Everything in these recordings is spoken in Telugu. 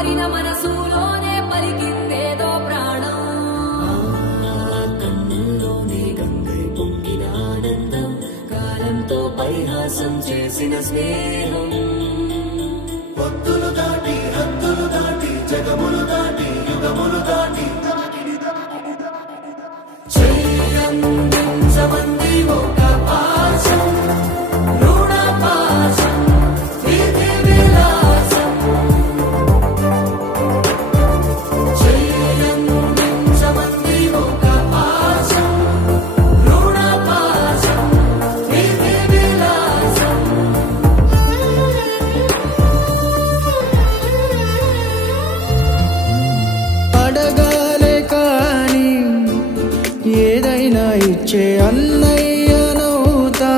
ఆరిన మనసులోనే పలికిందేదో ప్రాణం కన్నుల్లోనే గంగై పొంగిన ఆనందం కాలంతో పరిహాసం చేసిన స్నేహం పొత్తులు దాటి హద్దులు దాటి జగములు దాటి యుగములు దాటి చెయ్యందించమంది ఒక పాశం రుణ పాశం విధి విలాసం చెయ్యందించమంది ఒక పాశం రుణ పాశం విధి విలాసం అడగాలే కాని ఏదైనా ఇచ్చే అన్నయ్యనవుతా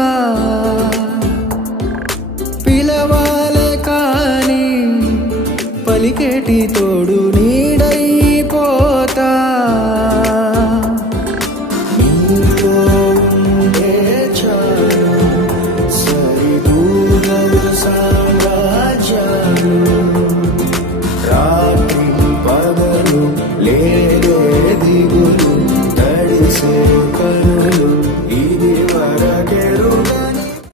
పిలవాలే కాని పలికేటి తోడు నీడైపోతా నీలో ఉండే చాలు సరిదూగలు సామ్రాజ్యాలు రాత్రి పగలు లే